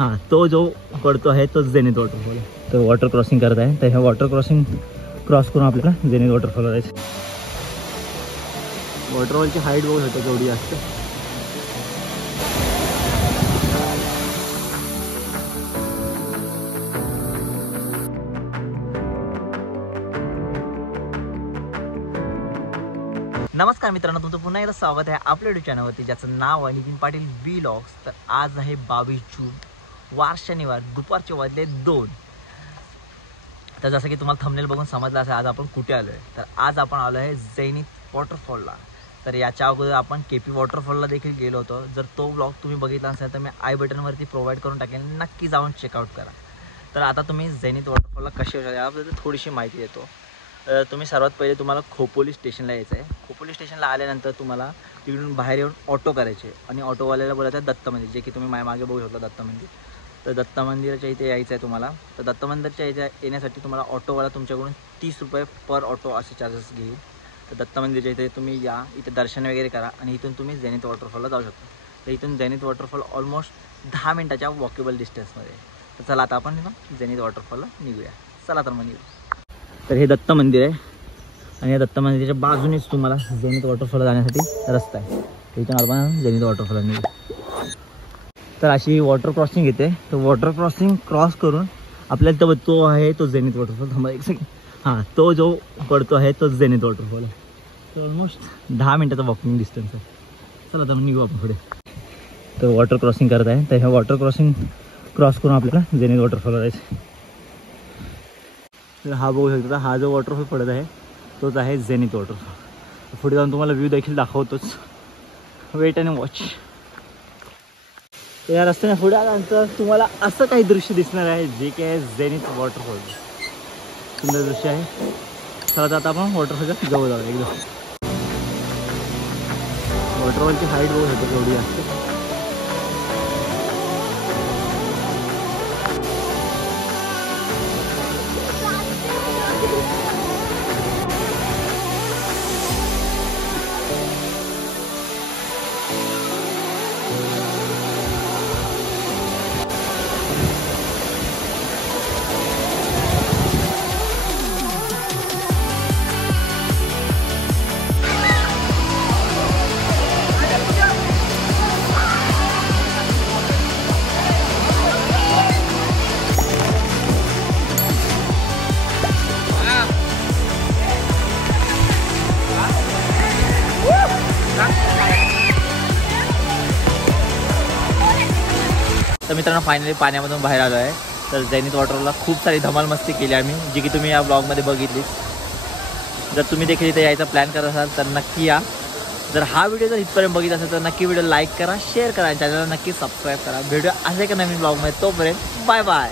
हां, तो जो पडतो आहे तो झेनिथ वॉटरफॉल आहे. तो वॉटर क्रॉसिंग करत आहे. तर ह्या वॉटर क्रॉसिंग क्रॉस करून आपल्याला झेनिथ वॉटरफॉलला जायचं. वॉटरफॉलची हाईट बघू शकतो केवढी असते. नमस्कार मित्रांनो, तुमचं पुन्हा एकदा स्वागत आहे आपल्या यूट्यूब चॅनलवरती, ज्याचं नाव आहे नितीन पाटील व्लॉग्स. तर आज आहे 22 जून, वार शनिवार, दुपारचे वाजले 2. तर जसं की तुम्हाला थंबनेल बघून समजलं असेल आज आपण कुठे आलो आहे. तर आज आपण आलो आहे झेनिथ वॉटरफॉलला. तर याच्या अगोदर आपण केपी वॉटरफॉलला देखील गेलो होतो. जर तो व्लॉग तुम्ही बघितला असेल तर मी आय बटनवरती प्रोव्हाइड करून टाकेन, नक्की जाऊन चेकआउट करा. तर आता तुम्ही झेनिथ वॉटरफॉलला कसे येऊ शकता याबद्दल थोडीशी माहिती देतो. तुम्ही सर्वात पहिले तुम्हाला खोपोली स्टेशनला यायचं आहे. खोपोली स्टेशनला आल्यानंतर तुम्हाला तिकडून बाहेर येऊन ऑटो करायचे आणि ऑटोवाल्याला बोलायचं आहे दत्त मंदिर, जे की तुम्ही मागे बघू शकता दत्त मंदिर. तर दत्त मंदिराच्या इथे यायचं आहे तुम्हाला. तर दत्त मंदिरच्या इथे येण्यासाठी तुम्हाला ऑटोवाला तुमच्याकडून 30 रुपये पर ऑटो असे चार्जेस घेईल. तर दत्त मंदिरच्या इथे तुम्ही या, इथे दर्शन वगैरे करा आणि इथून तुम्ही झेनिथ वॉटरफॉलला जाऊ शकता. तर इथून झेनिथ वॉटरफॉल ऑलमोस्ट 10 मिनिटाच्या वॉकेबल डिस्टन्समध्ये. तर चला आता आपण झेनिथ वॉटरफॉलला निघूया. चला तर मग निघू. तर हे दत्त मंदिर आहे आणि या दत्त मंदिराच्या बाजूनेच तुम्हाला झेनिथ वॉटरफॉलला जाण्यासाठी रस्ता आहे. इथून आपण झेनिथ वॉटरफॉलला निघू. तर अशी वॉटर क्रॉसिंग येते. तर वॉटर क्रॉसिंग क्रॉस करून आपल्याला तर तो आहे तो झेनिथ वॉटरफॉल. थांबा एक सेकंड. हां, तो जो पडतो आहे तो झेनिथ वॉटरफॉल आहे. तर ऑलमोस्ट 10 मिनिटाचा वॉकिंग डिस्टन्स आहे. चला तर निघू आपण पुढे. तर वॉटर क्रॉसिंग करत आहे. तर ह्या वॉटर क्रॉसिंग क्रॉस करून आपल्याला झेनिथ वॉटरफॉलला जायचं. तर हा बघू शकता, हा जो वॉटरफॉल पडत आहे तोच आहे झेनिथ वॉटरफॉल. पुढे जाऊन तुम्हाला व्ह्यू देखील दाखवतोच. वेट आणि वॉच. तर या रस्त्याने पुढे आल्यानंतर तुम्हाला असं काही दृश्य दिसणार आहे जे की आहे झेनिथ वॉटरफॉल. सुंदर दृश्य आहे. चला आता आपण वॉटरफॉलच्या जवळ जाऊया एकदम. वॉटरफॉलची हाईट बघू शकतो केवढी असते. तर मित्रांनो, फायनली पाण्यामधून बाहेर आलो आहे. तर झेनिथ वॉटरफॉलला खूप सारी धमाल मस्ती केली आम्ही, जी की तुम्ही या ब्लॉगमध्ये बघितली. जर तुम्ही देखील इथे यायचा प्लॅन करत असाल तर नक्की या. जर हा व्हिडिओ जर इथपर्यंत बघितला असेल तर नक्की व्हिडिओ लाईक करा, शेअर करा, चॅनलला नक्की सबस्क्राईब करा. भेटूया असे एका नवीन ब्लॉगमध्ये. तोपर्यंत बाय बाय.